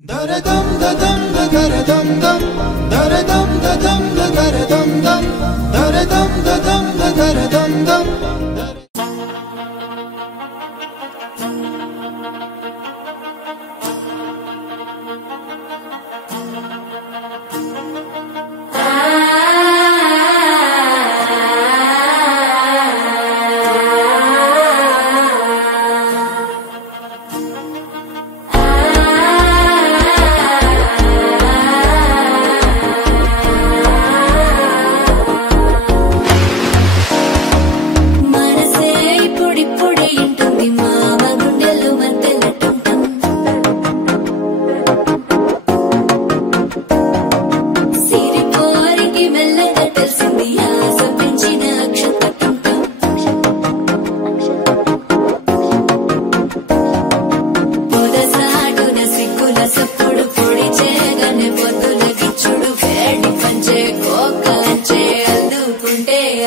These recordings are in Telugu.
Daradam dadam daradam dam daradam dadam daradam dam daradam dadam daradam dam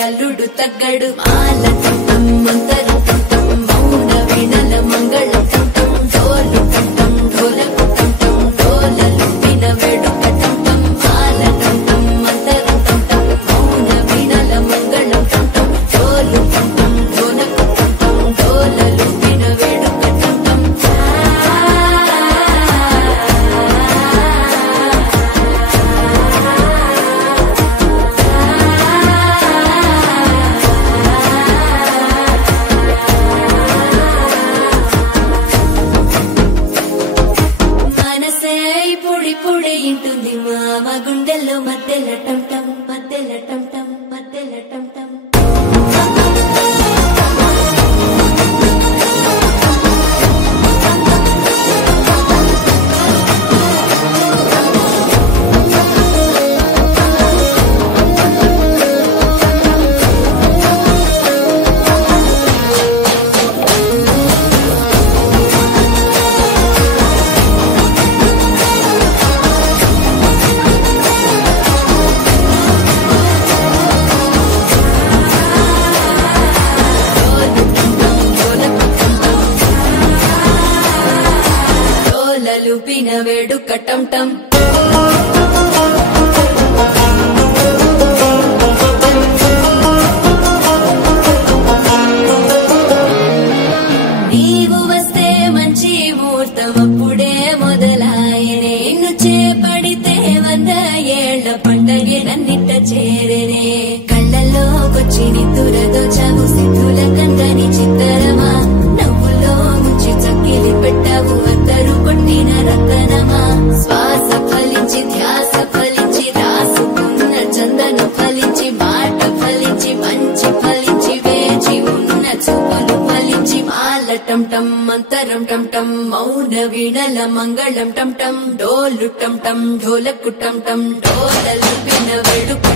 అల్లుడు తగ్గడు మాల కంఠం మంతరు కంఠం మౌన వీణల మంగళ కంఠం డోలు కంఠం ఢోలకు కంఠం డోలలు విన వేడుక కంఠం మాల కంఠం మంతరు కంఠం మౌన వీణల మంగళ కంఠం డోలు కంఠం ఢోలకు కంఠం డోలలు విన వేడుక కంఠం ఇంటుంది మామ గుండెల్లో మధ్యల టంటం మధ్యల టంటం మధ్యల టంటం లూపిన వేడుక టంటం నీవు వస్తే మంచి ముహూర్తం అప్పుడే మొదలాయనే నిన్ను చేపడితే 100 ఏళ్ల పండగే నన్నిట్ట చేరేనే కళ్ళల్లోకొచ్చి నిద్దురదోచావు సిద్ధుల కందని చిత్తరమా నవ్వులో ముంచి చక్కిలి పెట్టావు అద్దరు కొట్టిన రతనమా శ్వాస ఫలించి ధ్యాస ఫలించి రాసుకున్న చందన ఫలించి మాట ఫలించి మంచి ఫలించి వేచి ఉన్న చూపులు ఫలించి మాల టంటం మంతరం టంటం మౌన వీణల మంగళం టంటం డోలు టంటం ఢోలకు టంటం డోలలు విన వేడుక